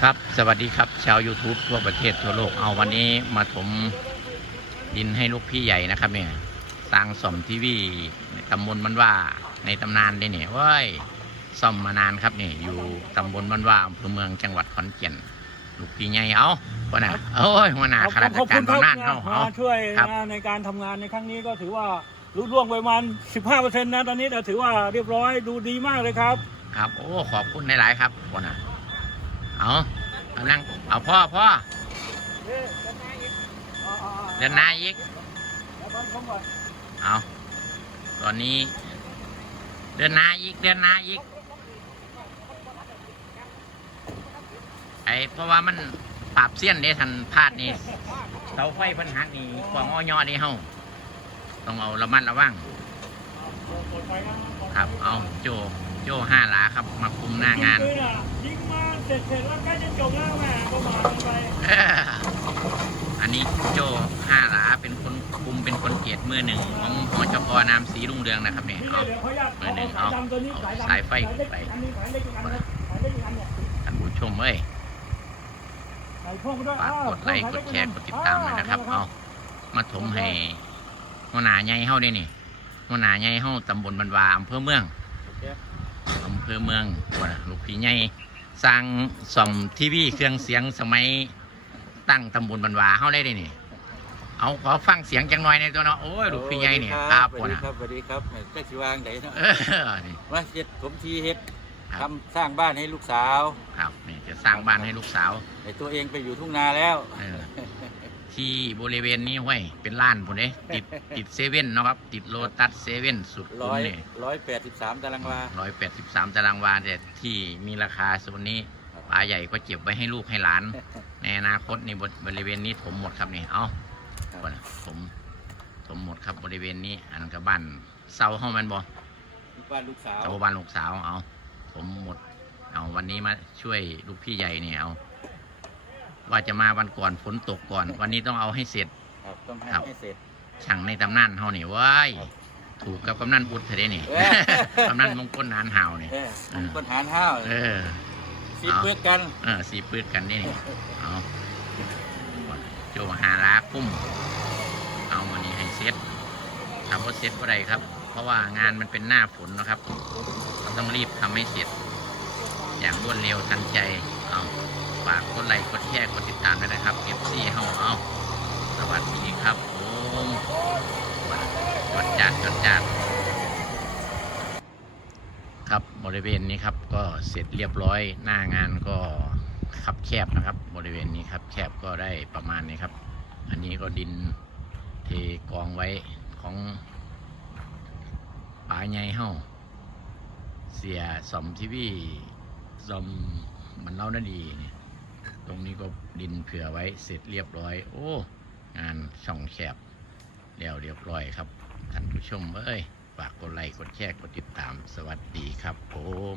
ครับ สวัสดีครับ ชาว YouTube ทั่วประเทศทั่วโลก เอาวันนี้มาถมดินให้ลูกพี่ใหญ่นะครับเนี่ย สร้างสมทีวีในตำบลมันว่าในตำนานได้เนี่ยเว้ยซ่อมมานานครับเนี่ยอยู่ตำบลมันว่าอำเภอเมืองจังหวัดขอนแก่น ลูกพี่ใหญ่เอาวะน่ะโอ้ยหัวหน้าข้าราชขอบการคุณคบำรับนาญเขาเอามาช่วยครับนะในการทำงานในครั้งนี้ก็ถือว่าลุล่วงไปประมาณ15%นะตอนนี้แต่ถือว่าเรียบร้อยดูดีมากเลยครับ ครับ โอ้ขอบคุณหลายๆครับหัวหน้า เอาเอานั่งเอาพ่อพ่อเดินหน้าอีกเอาตอนนี้ เดินหน้าอีกเดินหน้าอีกไอ้เพราะว่ามันปราบเสี้ยนเด้ทันพลาดนี่เสาไฟพันหักนี่กวางอ้อยอนี่เฮาต้องเอาระมัดระวังครับเอาโจโจห้าหลาครับมาคุมหน้างานยิงมา เสร็จเสร็จแล้วใกล้จะจบแล้วแหม่ประมาณไปอันนี้โจห้าหลาเป็นคนคุมเป็นคนเกียรติมือหนึ่งของหอจกนามสีรุ่งเรืองนะครับเนี่ยนี่เอาเดี๋ยวเขาอยากมือหนึ่งเอาสายดำตัวนี้เอาสายดำสายไฟเล็กไปอันนี้สายเล็กอีกอันนะสายเล็กอีกอันเนี่ยท่านผู้ชมเอ้ยใส่พ่วงไปด้วยฝากอ้าวกดไลค์กดแชร์กดติดตามเลยนะครับเอามาถมให้หัวหน้าใหญ่เฮาได้นี่หัวหน้าใหญ่เฮาตำบลบันวาอำเภอเมืองอำเภอเมืองว่าน่ะลูกพี่ใหญ่ สร้างส่องทีวีเครื่องเสียงสมัยตั้งตำบลบันวาเฮาได้ได้นี่ เอาขอฟังเสียงจังหน่อยในตัวเนาะโอ้ยลูกพี่ใหญ่นี่ครับสววัสดีน่ะครับสวัสดีครับแค่ชิวางไหนเนาะเออนี่มาเฮ็ดผมทีเฮ็ดครับ ทำสร้างบ้านให้ลูกสาว ครับนี่จะสร้างบ้านให้ลูกสาว ไอ้ตัวเองไปอยู่ทุ่งนาแล้ว เออ ที่บริเวณนี้ห้วยเป็นล้านผมเด้ติดติดเซเว่นเนาะครับ ติดโลตัสเซเว่นสุดร้คุ้อมยนี่ร้อยแปดสิบสามตารางวา ร้อยแปดสิบสามตารางวาแต่ที่มีราคาโซนนี้ปลาใหญ่ก็เก็บไว้ให้ลูกให้หลาน ในอนาคตในบริเวณนี้ถมหมดครับนี่เอา ครับก่อนนะถมถมหมดครับบริเวณนี้ อันนนกับบ้านเซาห้องมันบ่บ้านลูกสาวกับบ้านลูกสาวเอาถมหมดเอาวันนี้มาช่วยลูกพี่ใหญ่เนี่ยเอา ว่าจะมาวันก่อนฝนตกก่อน วันนี้ต้องเอาให้เสร็จ ครับต้องให้ครับให้เสร็จ ช่างในตำนานเฮานี่เว้ายครับ ถูกกับกำนันอุดเถอะเด้นี่เอ้ยกำนันมงคลนานหาวนี่ เออเออคนหารห้าวเออซีเพื่อกันเออสีปืดกันนี่นี่เอาโจหาลาคุ้ม เอาวันนี้ให้เซ็ตทำว่าเซ็ตก็ได้ครับ เพราะว่างานมันเป็นหน้าฝนนะครับเราต้องรีบทำให้เสร็จ อย่างรวดเร็วทันใจเอา ฝากกดไลค์กดแชร์กดติดตามด้วยนะครับ FC เฮาเอาสวัสดีครับผมจดจัดจดจัดครับบริเวณนี้ครับก็เสร็จเรียบร้อยหน้างานก็คับแคบนะครับ บริเวณนี้ครับแคบก็ได้ประมาณนี้ครับ อันนี้ก็ดินเทกองไว้ของป่าใหญ่เฮาเสียสมทีวีสมมันเล่านั่นดีเนี่ย ตรงนี้ก็ดินเผื่อไว้เสร็จเรียบร้อย โอ้งานช่องแคบแล้วเรียบร้อยครับท่านผู้ชมเอ้ยฝากกดไลค์กดแชร์กดติดตามสวัสดีครับผม